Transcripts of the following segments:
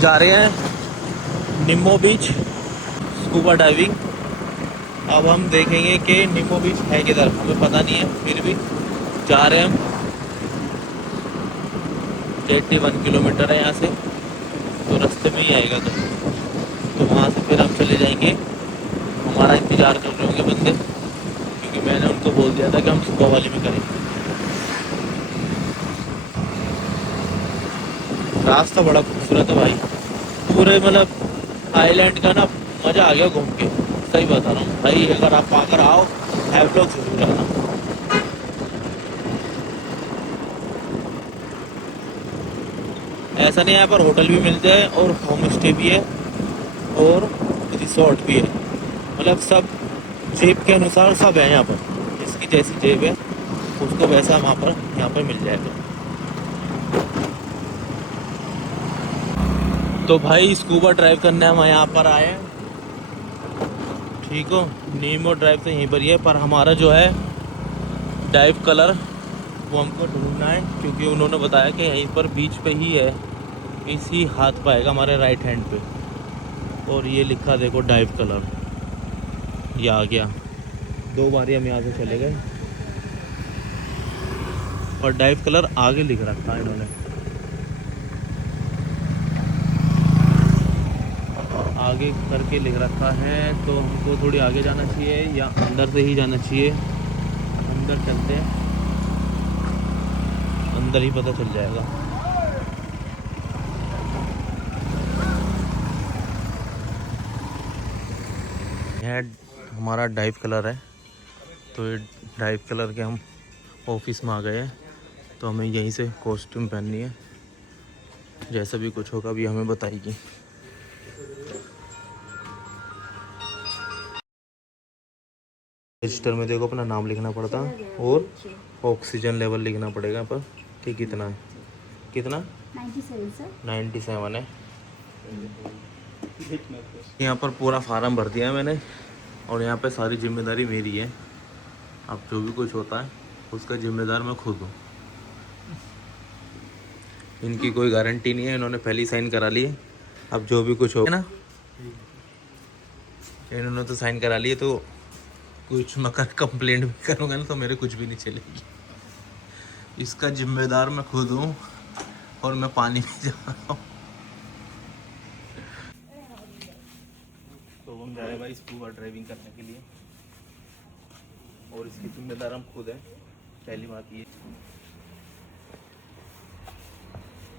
जा रहे हैं निम्मो बीच स्कूबा डाइविंग। अब हम देखेंगे कि निम्मो बीच है किधर, हमें पता नहीं है, फिर भी जा रहे हैं हम। 81 किलोमीटर है यहाँ से, तो रास्ते में ही आएगा। तो वहाँ से फिर हम चले जाएंगे। हमारा इंतज़ार कर रहे होंगे बंदे, क्योंकि मैंने उनको बोल दिया था कि हम सुबह वाली में करेंगे। रास्ता बड़ा खूबसूरत है भाई, पूरे मतलब आइलैंड का ना मज़ा आ गया घूम के। सही बता रहा हूँ भाई, अगर आप आकर आओ हैवलॉक जरूर आना। ऐसा नहीं, यहाँ पर होटल भी मिलते हैं और होम स्टे भी है और रिसोर्ट भी है। मतलब सब जेब के अनुसार सब है यहाँ पर। जिसकी जैसी जेब है उसको वैसा वहाँ पर यहाँ पर मिल जाएगा। तो भाई स्कूबा ड्राइव करने हम यहाँ पर आए हैं, ठीक हो। नीमो ड्राइव तो यहीं पर ही है, पर हमारा जो है डाइव कलर वो हमको ढूंढना है, क्योंकि उन्होंने बताया कि यहीं पर बीच पे ही है, इसी हाथ पाएगा हमारे राइट हैंड पे। और ये लिखा देखो डाइव कलर, ये आ गया। 2 बार हम यहाँ से चले गए और डाइव कलर आगे लिख रखा है इन्होंने, आगे करके लिख रखा है। तो हमको थोड़ी आगे जाना चाहिए या अंदर से ही जाना चाहिए। अंदर चलते हैं, अंदर ही पता चल जाएगा। यह हमारा डाइव कलर है, तो ये डाइव कलर के हम ऑफिस में आ गए हैं। तो हमें यहीं से कॉस्ट्यूम पहननी है, जैसा भी कुछ होगा अभी हमें बताएगी। रजिस्टर में देखो अपना नाम लिखना पड़ता है और ऑक्सीजन लेवल लिखना पड़ेगा पर कि कितना है। कितना? 97 सर। 97 है। यहाँ पर पूरा फार्म भर दिया मैंने और यहाँ पे सारी जिम्मेदारी मेरी है। अब जो भी कुछ होता है उसका जिम्मेदार मैं खुद हूँ। इनकी कोई गारंटी नहीं है, इन्होंने पहले ही साइन करा लिए। अब जो भी कुछ हो ना, इन्होंने तो साइन करा लिए, तो कुछ मैं कंप्लेंट भी करूँगा ना तो मेरे कुछ भी नहीं चलेगी। इसका जिम्मेदार मैं खुद हूँ और मैं पानी में जा रहा हूँ। तो हम जा रहे हैं भाई स्कूबा ड्राइविंग करने के लिए और इसकी जिम्मेदार हम खुद हैं। पहली बात ये,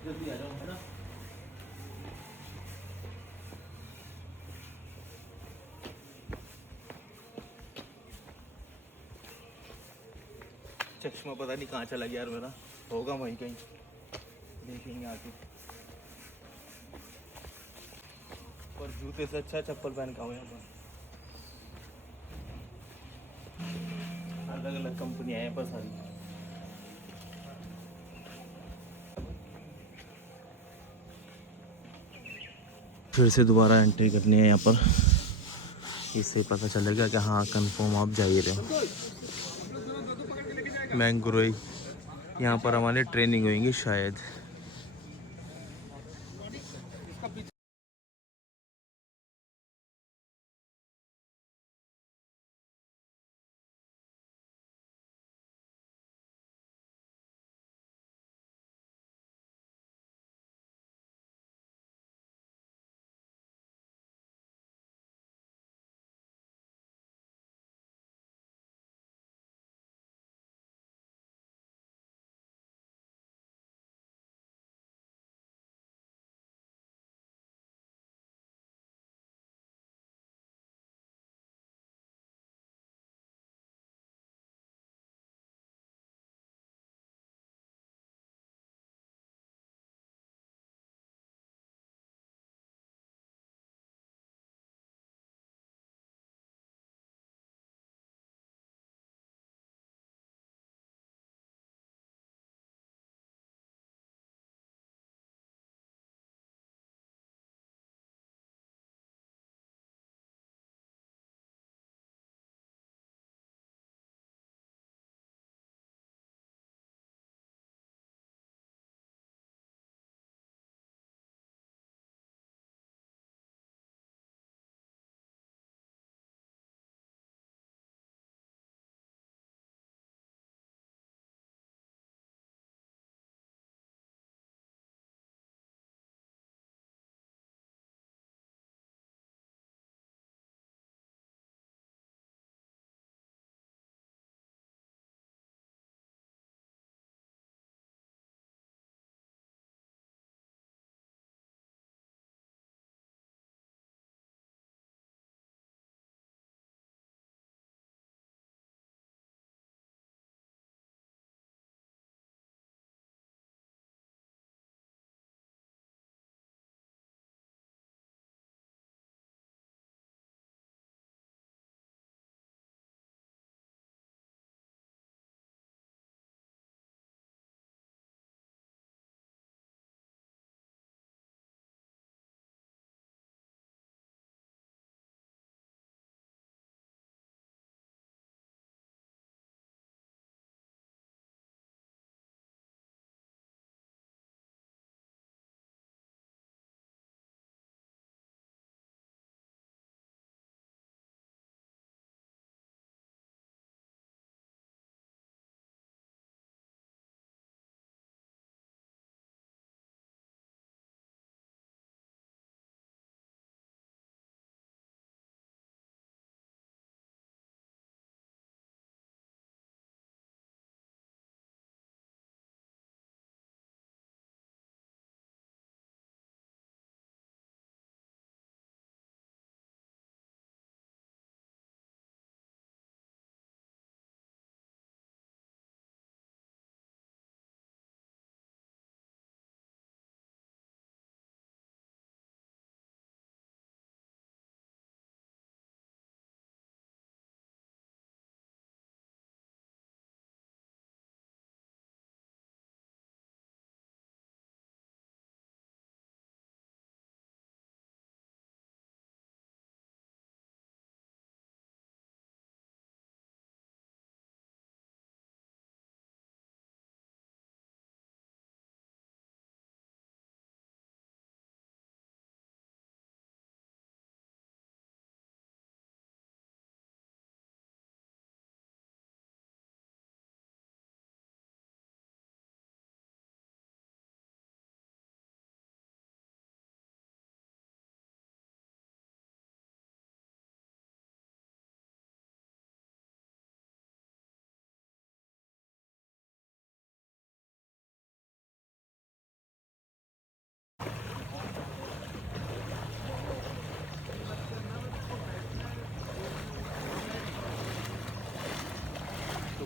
जल्दी आ जाओ है ना। चश्मा पता नहीं कहाँ चला गया यार मेरा, होगा वहीं कहीं, देखेंगे आके। और जूते से अच्छा चप्पल पहन का हूँ यहाँ पर। अलग अलग कंपनियाँ हैं यहाँ पर सारी। फिर से दोबारा एंट्री करनी है यहाँ पर, इससे पता चलेगा कि हाँ कंफर्म आप जा ही रहे। मैंग्रोई, यहाँ पर हमारी ट्रेनिंग होगी शायद।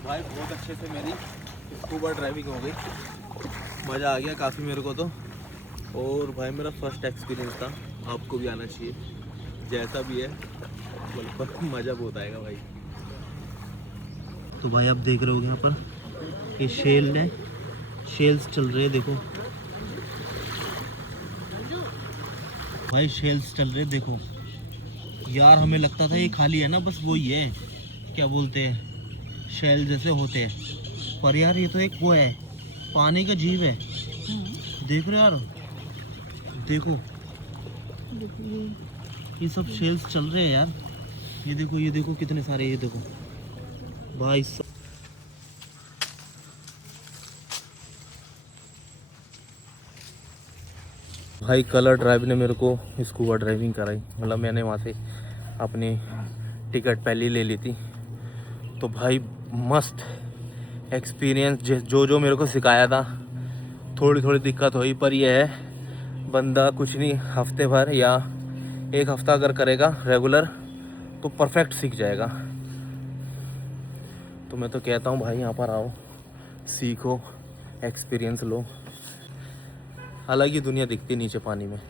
भाई बहुत अच्छे से मेरी स्कूबा ड्राइविंग हो गई, मज़ा आ गया काफ़ी मेरे को तो। और भाई मेरा फर्स्ट एक्सपीरियंस था, आपको भी आना चाहिए, जैसा भी है मतलब मज़ा बहुत आएगा भाई। तो भाई आप देख रहे हो यहाँ पर ये शेल है, शेल्स चल रहे हैं देखो भाई, शेल्स चल रहे हैं देखो यार। हमें लगता था ये खाली है ना, बस वही है, क्या बोलते हैं, शेल जैसे होते हैं, पर यार ये तो एक वो है, पानी का जीव है। देख रहे हो यार, देखो ये सब शेल्स चल रहे हैं यार। ये देखो कितने सारे, ये देखो भाई भाई कलर ड्राइव ने मेरे को स्कूबा ड्राइविंग कराई, मतलब मैंने वहाँ से अपनी टिकट पहले ले ली थी। तो भाई मस्त एक्सपीरियंस, जो जो मेरे को सिखाया था, थोड़ी थोड़ी दिक्कत हुई, पर यह है बंदा कुछ नहीं, हफ्ते भर या एक हफ्ता अगर करेगा रेगुलर तो परफेक्ट सीख जाएगा। तो मैं तो कहता हूँ भाई यहाँ पर आओ, सीखो, एक्सपीरियंस लो, अलग ही दुनिया दिखती नीचे पानी में।